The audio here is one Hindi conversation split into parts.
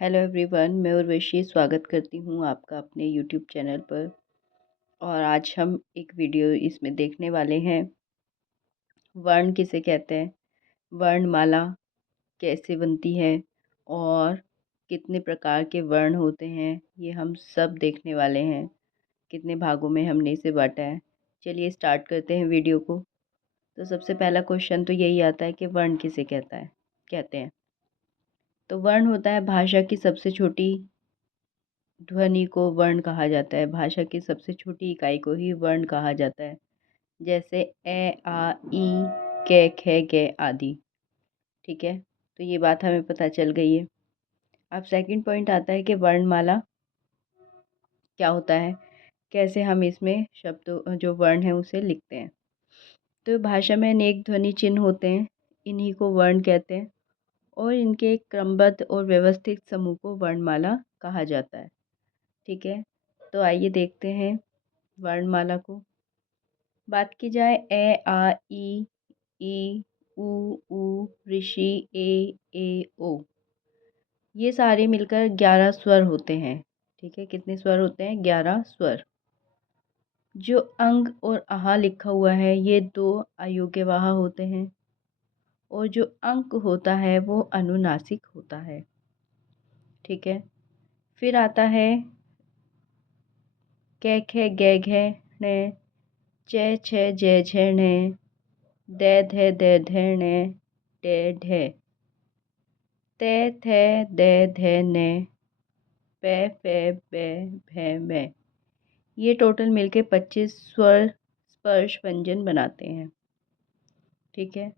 हेलो एवरीवन, मैं उर्वशी स्वागत करती हूँ आपका अपने यूट्यूब चैनल पर। और आज हम एक वीडियो इसमें देखने वाले हैं, वर्ण किसे कहते हैं, वर्णमाला कैसे बनती है और कितने प्रकार के वर्ण होते हैं, ये हम सब देखने वाले हैं। कितने भागों में हमने इसे बांटा है। चलिए स्टार्ट करते हैं वीडियो को। तो सबसे पहला क्वेश्चन तो यही आता है कि वर्ण किसे कहते हैं। तो वर्ण होता है भाषा की सबसे छोटी ध्वनि को वर्ण कहा जाता है। भाषा की सबसे छोटी इकाई को ही वर्ण कहा जाता है, जैसे ए आ ई कै खे गे आदि। ठीक है, तो ये बात हमें पता चल गई है। अब सेकंड पॉइंट आता है कि वर्णमाला क्या होता है, कैसे हम इसमें शब्द जो वर्ण है उसे लिखते हैं। तो भाषा में अनेक ध्वनि चिन्ह होते हैं, इन्हीं को वर्ण कहते हैं और इनके एक क्रमबद्ध और व्यवस्थित समूह को वर्णमाला कहा जाता है। ठीक है, तो आइए देखते हैं वर्णमाला को। बात की जाए ए आ ई ऊ ऋषि ए ओ, ये सारे मिलकर 11 स्वर होते हैं। ठीक है, कितने स्वर होते हैं? 11 स्वर। जो अंग और आहा लिखा हुआ है ये 2 अयोग्यवाह होते हैं और जो अंक होता है वो अनुनासिक होता है। ठीक है, फिर आता है कै खे गे घे ने, चे छे जे झे ने, दे धे दे धे ने, डे ढे, ते थे दे धे ने, पे फे बे भे में। ये टोटल मिलके 25 स्वर स्पर्श व्यंजन बनाते हैं। ठीक है,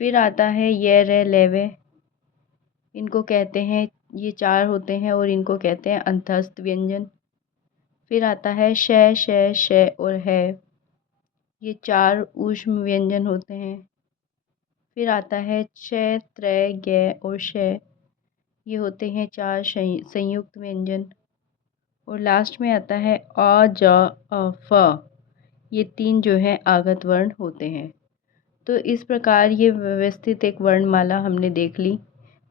फिर आता है ये रे लेवे, इनको कहते हैं, ये 4 होते हैं और इनको कहते हैं अंतस्थ व्यंजन। फिर आता है श श और है, ये 4 ऊष्म व्यंजन होते हैं। फिर आता है छ त्रय गे और श, ये होते हैं 4 संयुक्त व्यंजन। और लास्ट में आता है अ ज अ फ, ये 3 जो है आगत वर्ण होते हैं। तो इस प्रकार ये व्यवस्थित एक वर्णमाला हमने देख ली,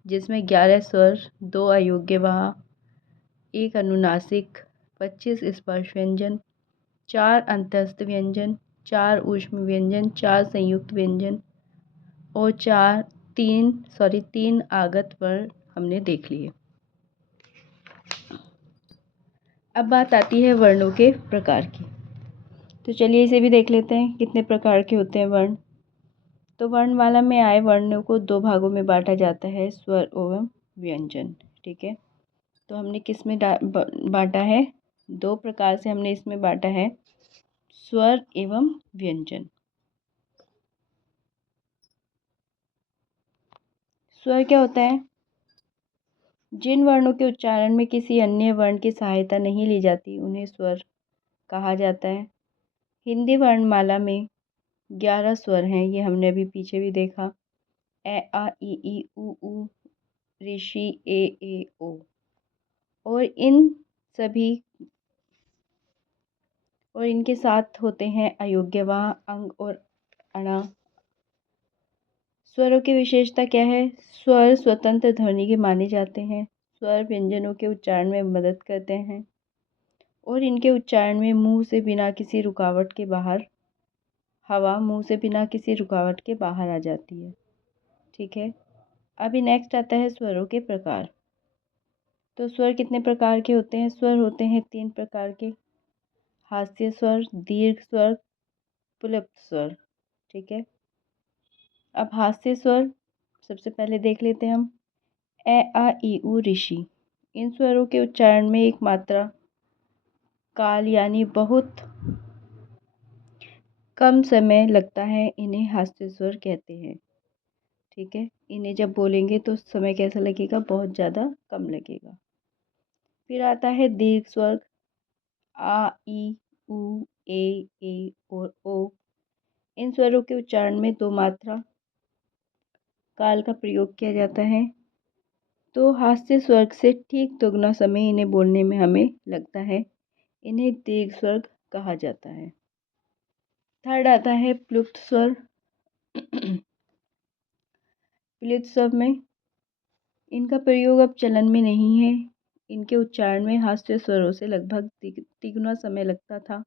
जिसमें 11 स्वर, 2 अयोग्यवाह, 1 अनुनासिक, 25 स्पर्श व्यंजन, 4 अंतस्थ व्यंजन, 4 ऊष्म व्यंजन, 4 संयुक्त व्यंजन और 3 आगत वर्ण हमने देख लिए। अब बात आती है वर्णों के प्रकार की। तो चलिए इसे भी देख लेते हैं, कितने प्रकार के होते हैं वर्ण। तो वर्णमाला में आए वर्णों को 2 भागों में बांटा जाता है, स्वर एवं व्यंजन। ठीक है, तो हमने किस में बांटा है? 2 प्रकार से हमने इसमें बांटा है, स्वर एवं व्यंजन। स्वर क्या होता है? जिन वर्णों के उच्चारण में किसी अन्य वर्ण की सहायता नहीं ली जाती उन्हें स्वर कहा जाता है। हिंदी वर्णमाला में 11 स्वर हैं, ये हमने अभी पीछे भी देखा, ए आ ई ऊ ऋषि ए ओ। और इनके साथ होते हैं अयोग्यवाह, अंग और अणा। स्वरों की विशेषता क्या है? स्वर स्वतंत्र ध्वनि के माने जाते हैं। स्वर व्यंजनों के उच्चारण में मदद करते हैं और इनके उच्चारण में हवा मुंह से बिना किसी रुकावट के बाहर आ जाती है। ठीक है, अभी नेक्स्ट आता है स्वरों के प्रकार। तो स्वर कितने प्रकार के होते हैं? स्वर होते हैं 3 प्रकार के, हास्य स्वर, दीर्घ स्वर, पुलिप्त स्वर। ठीक है, अब हास्य स्वर सबसे पहले देख लेते हैं हम। ए आ ई ऊ ऋषि, इन स्वरों के उच्चारण में एक मात्रा काल यानी बहुत कम समय लगता है, इन्हें हास्य स्वर कहते हैं। ठीक है, इन्हें जब बोलेंगे तो समय कैसा लगेगा? बहुत ज़्यादा कम लगेगा। फिर आता है दीर्घ स्वर, आ ई उ ए और ओ। इन स्वरों के उच्चारण में 2 मात्रा काल का प्रयोग किया जाता है, तो हास्य स्वर से ठीक दोगुना समय इन्हें बोलने में हमें लगता है, इन्हें दीर्घ स्वर कहा जाता है। थर्ड आता है प्लुप्त स्वर। प्लुप्त स्वर में इनका प्रयोग अब चलन में नहीं है। इनके उच्चारण में हास्य स्वरों से लगभग तिगुना समय लगता था।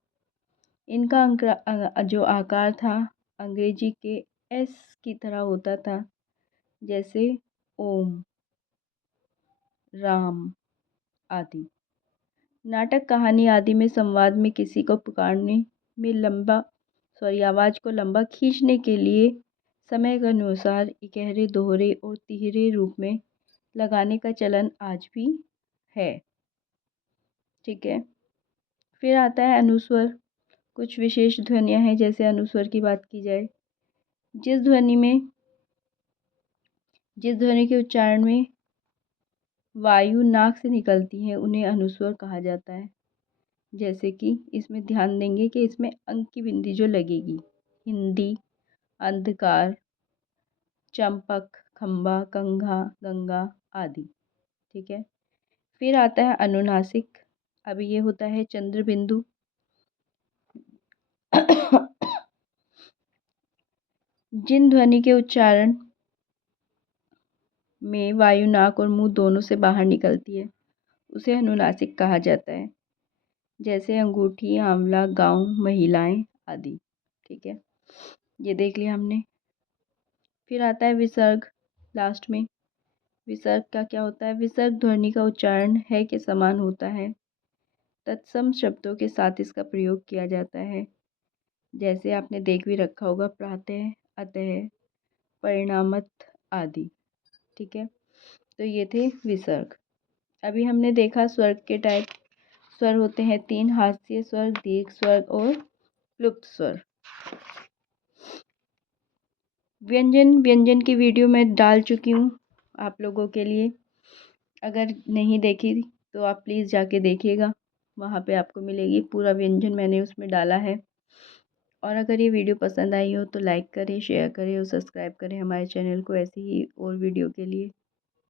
इनका जो आकार था अंग्रेजी के एस की तरह होता था, जैसे ओम, राम आदि। नाटक, कहानी आदि में संवाद में किसी को पुकारने में आवाज़ को लंबा खींचने के लिए समय के अनुसार इकहरे, दोहरे और तिहरे रूप में लगाने का चलन आज भी है। ठीक है। फिर आता है अनुस्वर। कुछ विशेष ध्वनियाँ हैं, जैसे अनुस्वर की बात की जाए, जिस ध्वनि के उच्चारण में वायु नाक से निकलती है उन्हें अनुस्वर कहा जाता है। जैसे कि इसमें ध्यान देंगे कि इसमें अंक की बिंदी जो लगेगी, हिंदी, अंधकार, चंपक, खंबा, कंघा, गंगा आदि। ठीक है। फिर आता है अनुनासिक। अब ये होता है चंद्र बिंदु। जिन ध्वनि के उच्चारण में वायु नाक और मुंह दोनों से बाहर निकलती है उसे अनुनासिक कहा जाता है, जैसे अंगूठी, आंवला, गाँव, महिलाएं आदि। ठीक है, ये देख लिया हमने। फिर आता है विसर्ग लास्ट में। विसर्ग का क्या होता है? विसर्ग ध्वनि का उच्चारण है के समान होता है, तत्सम शब्दों के साथ इसका प्रयोग किया जाता है, जैसे आपने देख भी रखा होगा, प्रातः, अतः, परिणामत आदि। ठीक है, तो ये थे विसर्ग। अभी हमने देखा स्वर के टाइप। स्वर होते हैं 3, हास्य स्वर, दीर्घ स्वर और क्लुप्त स्वर। व्यंजन की वीडियो मैं डाल चुकी हूँ आप लोगों के लिए। अगर नहीं देखी तो आप प्लीज़ जाके देखिएगा, वहाँ पे आपको मिलेगी। पूरा व्यंजन मैंने उसमें डाला है। और अगर ये वीडियो पसंद आई हो तो लाइक करें, शेयर करें और सब्सक्राइब करें हमारे चैनल को ऐसी ही और वीडियो के लिए।